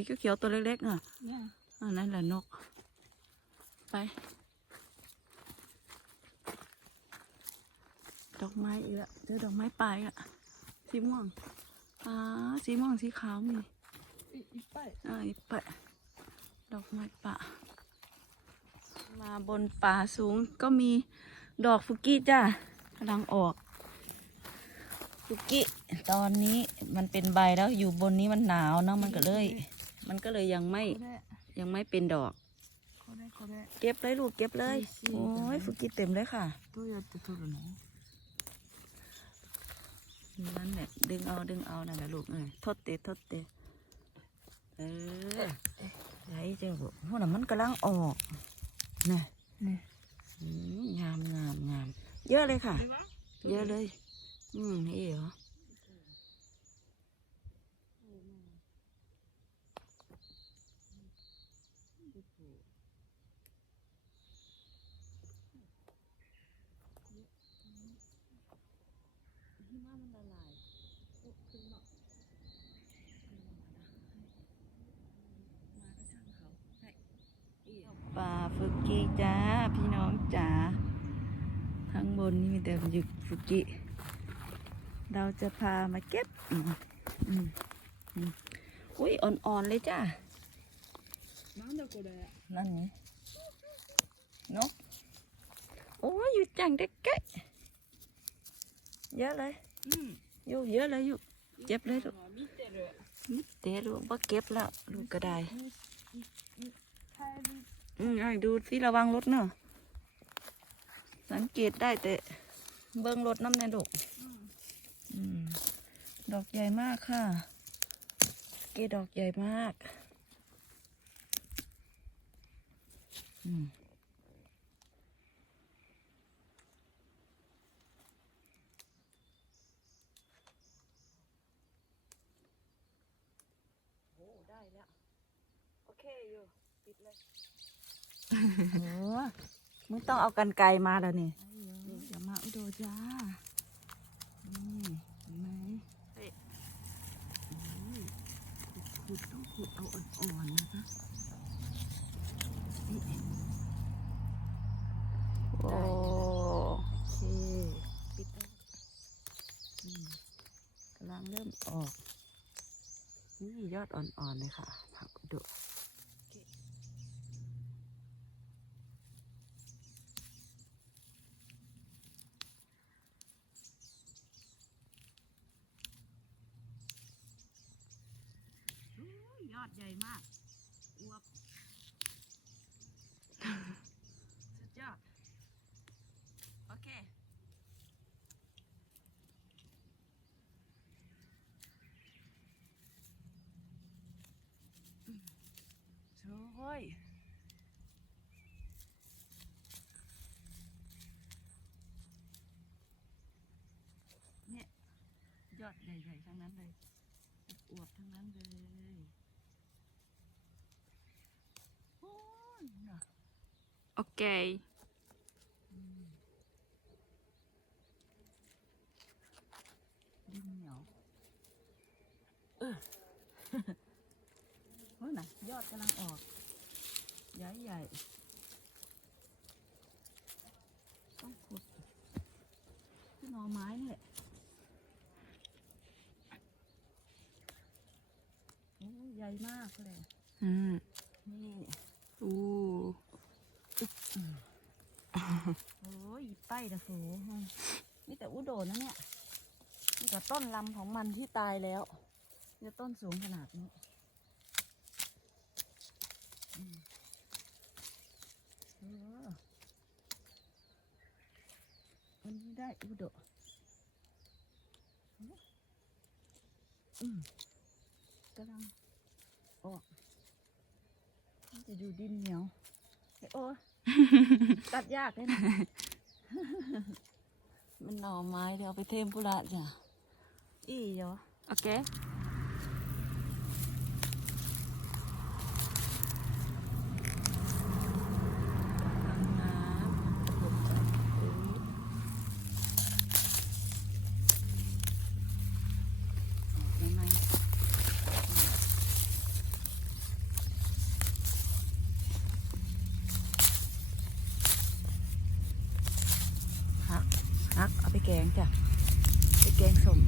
ยนกอยู่สีเขียวๆตัวเล็กๆอะเนี่ยอันนั้นแหละนก ไป ดอกไม้อีกแล้วเจอดอกไม้ปลายอะ สีม่วงอ่าสีม่วงสีขาวมีอีอีไปอ่าอีปะดอกไม้ป่ามาบนป่าสูงก็มีดอกฟุกิจ้ากำลังออกฟุกิตอนนี้มันเป็นใบแล้วอยู่บนนี้มันหนาวเนอะมันก็เลย มันก็เลยยังไม่ยังไม่เป็นดอก เก็บเลยลูกเก็บเลย โอ้ยฝึกกิดเต็มเลยค่ะนั่นแหละดึงเอาดึงเอานั่นแหละลูกเอ้ยทดเตะทดเตะเออไหนเจ้าพวกนั้นมันกำลังออกนะงามงามงามเยอะเลยค่ะ เยอะเลย อืมนี่เหรอ คือแบบป่าฝึกกี้จ้า พี่น้องจ้าทั้งบนนี่มีแต่หยุดฟูกิเราจะพามาเก็บอุ้ยอ่อนๆเลยจ้านั่นนี่นกโอ้ยอยู่จังได้กเก๋เยอะเลยอืมอยู่เยอะเลยอยู่ เก็บเลยลูกเตะลูกว่าเก็บแล้วลูกกระไดอืมดูสิระวังรถเนาะสังเกตได้แต่เบิ้งรถน้ำแนลูกดอกใหญ่มากค่ะ เกดอกใหญ่มาก อืม เคอยู่ปิดเลยโอ้มึงต้องเอากันไกลมาแล้วนี่อย่ามาอุโดจ้านี่เห็นไหมโอ้ยขุดต้องขุดเอาอ่อนๆนะคะโอ้เคปิดแล้วอืมกำลังเริ่มออก นี่ยอดอ่อนๆเลยค่ะผักอุดย อดใหญ่มากอวบสุดยอด โอเคโอ้ยเนี่ย ยอดใหญ่ๆทั้งนั้นเลย อวบๆทั้งนั้นเลยโอ้ยน่ะ Okay. Đinh nhỏ. Ừ. Ôi nè, giọt cái lăng ọt. Giấy dày. Con cụt. Cái nó mái này. Dày mát rồi. Ừ. โอ้ยป้ายตะโสนี่แต่อุโดนนะเนี่ยนี่แต่ต้นลำของมันที่ตายแล้วจะต้นสูงขนาดนี้มันนี้ได้อุโดอืมกำลังออกจะดูดินเหนียวเฮ้ยโอ้ ตัดยากเลยนะมันหน่อไม้เดี๋ยวไปเทมพุระจ้ะอีเหรอโอเค แกงจ้ะไปแกงสม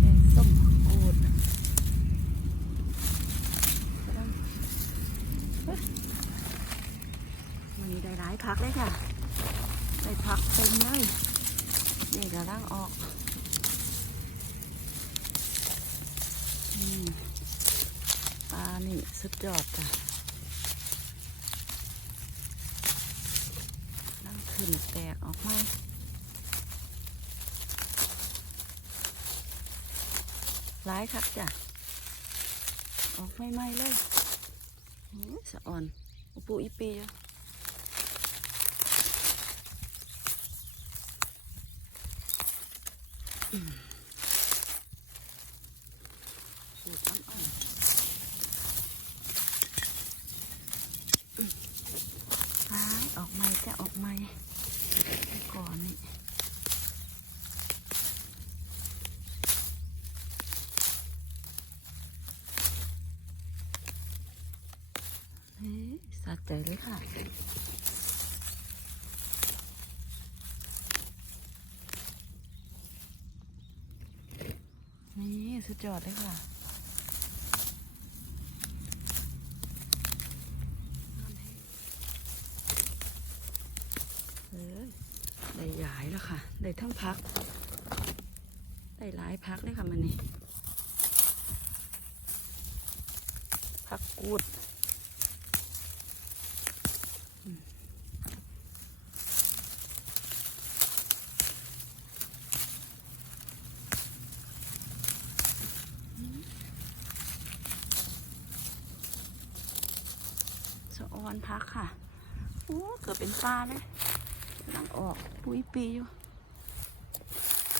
แกงส้มกูดกำลังเฮ้ยมันมีได้หลายพักเลยจ้ะได้พักเต็มเลยนี่กำลังออกอืมปลานี่สุดยอดจ้ะนั่งขึ้นแตกออกมา ร้ายครับจ้ะ ออกไม่ไหมเลยสะอ่อนอุปุอีปีอะอืมสูตรอ่อนๆอืมร้ายออกไม่จะออกไม่ก่อนนี่ เฮ้ยสะ ใจเลยค่ะ นี่สุดยอดเลยค่ะเออได้หลายแล้วค่ะ ได้ทั้งพัก ได้หลายพักเลยค่ะมันนี่พักกูด สะออน พักค่ะโอ้เกือบเป็นปลาเลยกำลังออกปุยปีอยู่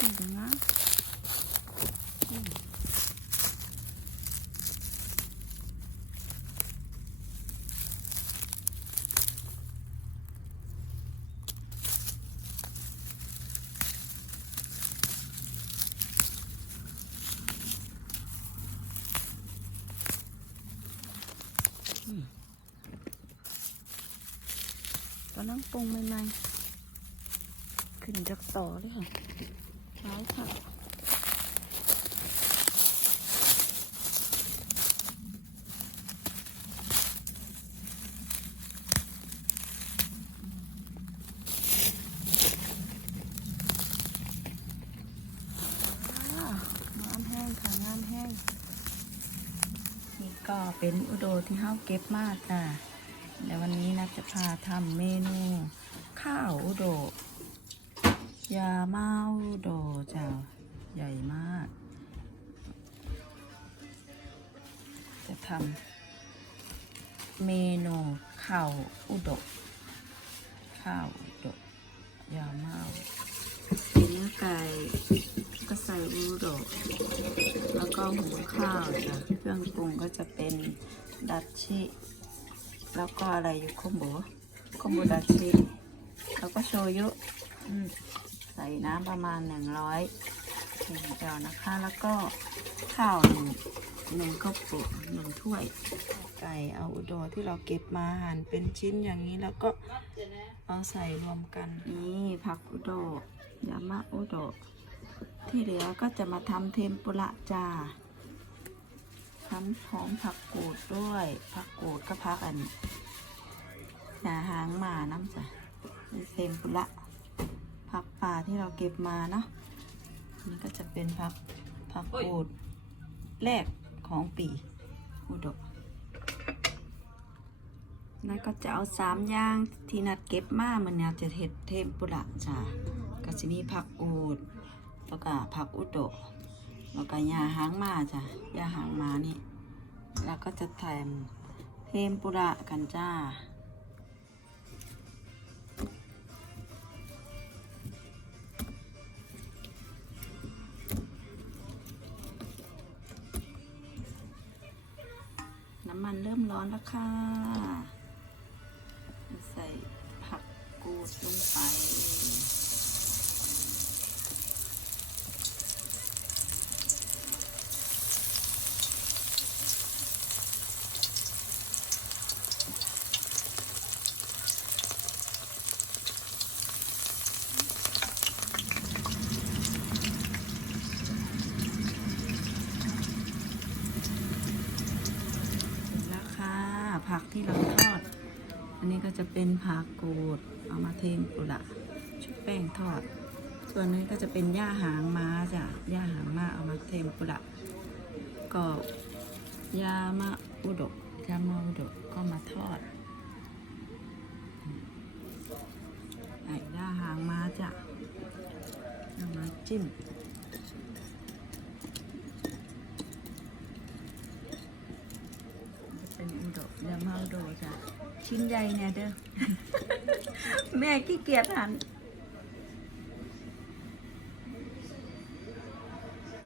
นี่ดูนะ กำลังปรุงใหม่ๆขึ้นจากต่อเลยค่ะร้อนค่ะน้ำแห้งค่ะน้ำแห้งนี่ก็เป็นอุโดที่เฮาเก็บมาจ้ะ ดี๋ยววันนี้นะจะพาทำเมนู ข้าวอุโดยามาอุโดจ้ะใหญ่มาก จะทำเมนูข้าวอุโดข้าวอุโดยามาอุเป็นเนื้อไก่ก็ใส่อุโดแล้วก็หุงข้าวจ้ะเครื่องปรุงก็จะเป็นดัชชิ แล้วก็อะไรอยู่คอมโบคอมโบดัชชิแล้วก็โชยุอืมใส่น้ำประมาณหนึ่งร้อยถึงเดียวนะคะ แล้วก็ข้าวหนึ่งหนึ่งข้าวปุหนึ่งถ้วยไก่เอาอุดรที่เราเก็บมาหั่นเป็นชิ้นอย่างนี้แล้วก็เอาใส่รวมกันนี่ผักอุดรยามะอุดรที่เหลือก็จะมาทำเทมปุระจ้า ทำหอมผักกูดด้วย ผักกูดก็พักอันหนาหางหมาน้ำจ้ะเป็นเทมปุระผักป่าที่เราเก็บมาเนาะนี่ก็จะเป็นผักผักกูดแรกของปีอุดกนั่นก็จะเอาสามอย่างที่นัดเก็บมามันเนี่ยจะเห็ดเทมปุระจ้าก็จะมีผักกูดแล้วก็ผักอุดะ แล้วก็ยาหางมาจ้ะยาหางมานี่ แล้วก็จะแถมเทมปุระกันจ้าน้ำมันเริ่มร้อนแล้วค่ะ ใส่ผักกูดลงไป น กที่เราทอด อันนี้ก็จะเป็นผักกูด เอามาเทมปุระชุบแป้งทอด ส่วนนี้ก็จะเป็นหญ้าหางม้าจ้ะหญ้าหางม้าเอามาเทมปุระก็ยามะอุดกยามะอุดกก็มาทอดไอ้หญ้าหางม้าจ้ะเอามาจิ้ม จะเป็น มาอุดจ้ะชิ้นใหญ่เนี่ยเด้อ แม่ขี้เกียจหัน